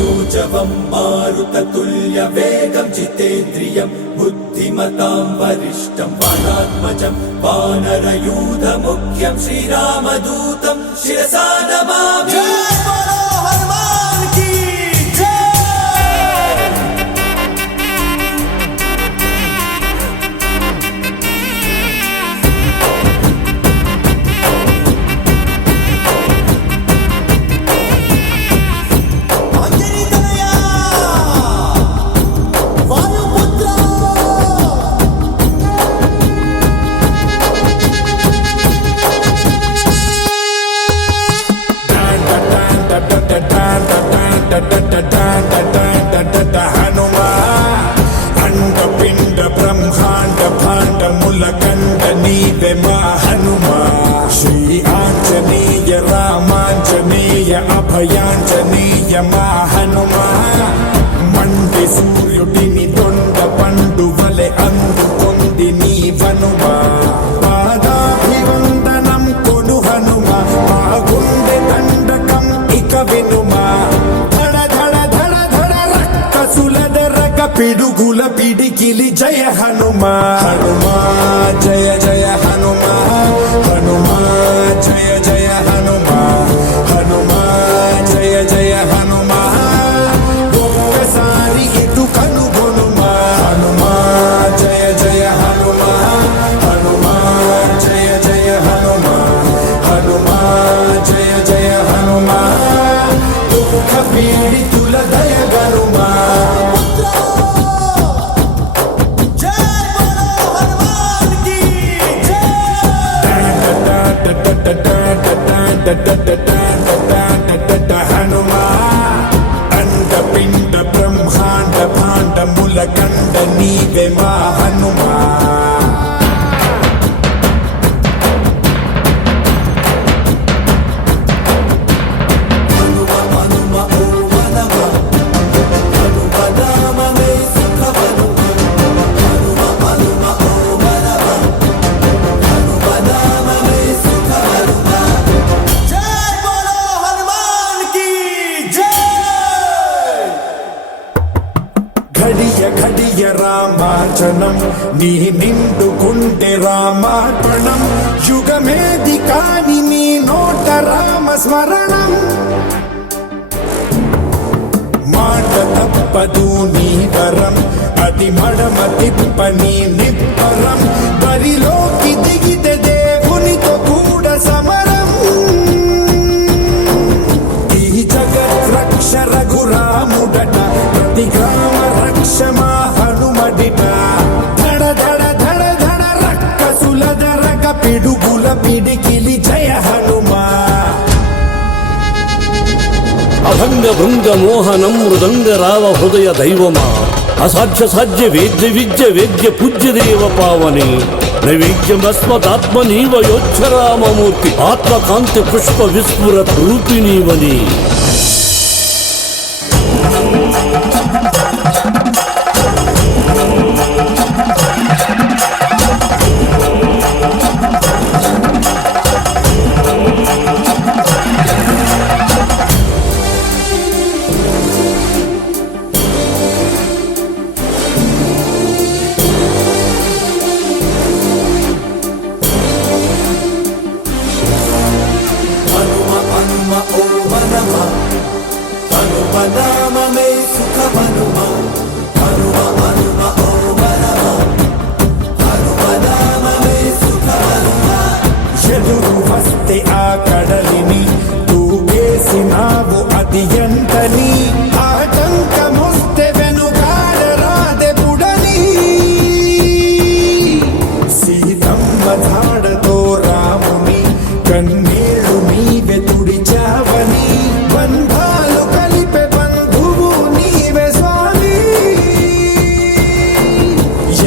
मनोजवं मारुततुल्यवेगं जितेन्द्रियं बुद्धिमतां वरिष्ठं वनात्मजं वानरयूथमुख्यं श्रीरामदूतं शिरसा नमामि। अंडपिंड ब्रह्मांड भांड मूलकंड नीवे मा हनुमा श्री आंजनेय रामांजनेय अभयांजनेय मा हनुमा मंडे सूर्युडिनि दొండ పండు వలె అందుకొంది నీ వనుమా పాదాభివందనం కొను హనుమా మా గుండె దండకం ఇక వినుమా పిడుగుల పిడికిలి జయ హనుమా హనుమా జయ జయ హనుమా హనుమా జయ జయ హనుమా హనుమా జయ జయ హనుమా ఒక్కసారి ఇటు కనుగొనుమా హనుమా జయ జయ హనుమా హనుమా జయ జయ హనుమా హనుమా జయ జయ హనుమా దుఃఖ పీడితుల దయగనుమా హనుమా అండపిండ బ్రహ్మాండ భాండ మూలకండ నీవే మా హనుమా ఘడియ ఘడియ రామార్చనం నీ నిండుకుంటే రామార్పణం యుగమేది కాని నీ నోట రామ స్మరణం మాట తప్పదు నీ వరం అది మడమ తిప్పని నిప్పరం బరిలోకి దిగితే దేవునితో కూడా సమరం ఈ జగత్ రక్ష రఘురాముడట ప్రతి గ్రామ రక్షమా హనుమడిట ధడ ధడ ధడ ధడ రక్కసుల దరగ పిడుగుల పిడికిలి జయ హనుమా అభంగ భృంగ మోహనం మృదంగ రావ హృదయ దైవమా అసాధ్య సాధ్య వేద్య విద్య వేద్య పూజ్య దేవ పావని నైవేద్యమస్మదాత్మ నీవయోచ్చరామమూర్తి ఆత్మకాంతి పుష్ప విస్ఫురత్ రూపిణీవని ఎదురు వస్తే ఆ కడలిని తూగేసినావు అది ఎంతని ఆటంకమొస్తే వెనుకాడరాదె పుడని సీతమ్మ ధాడతో రాముని కన్నీళ్లు నీవే తుడిచావని బంధాలు కలిపే బంధువు నీవే స్వామి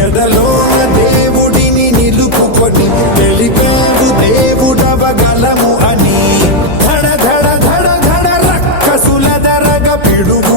ఎదలోన దేవుడిని నిలుపుకొని తెలిపేవు దేవుడవగలము అని ధడ ధడ ధడ ధడ రక్కసుల దరగ పిడుగు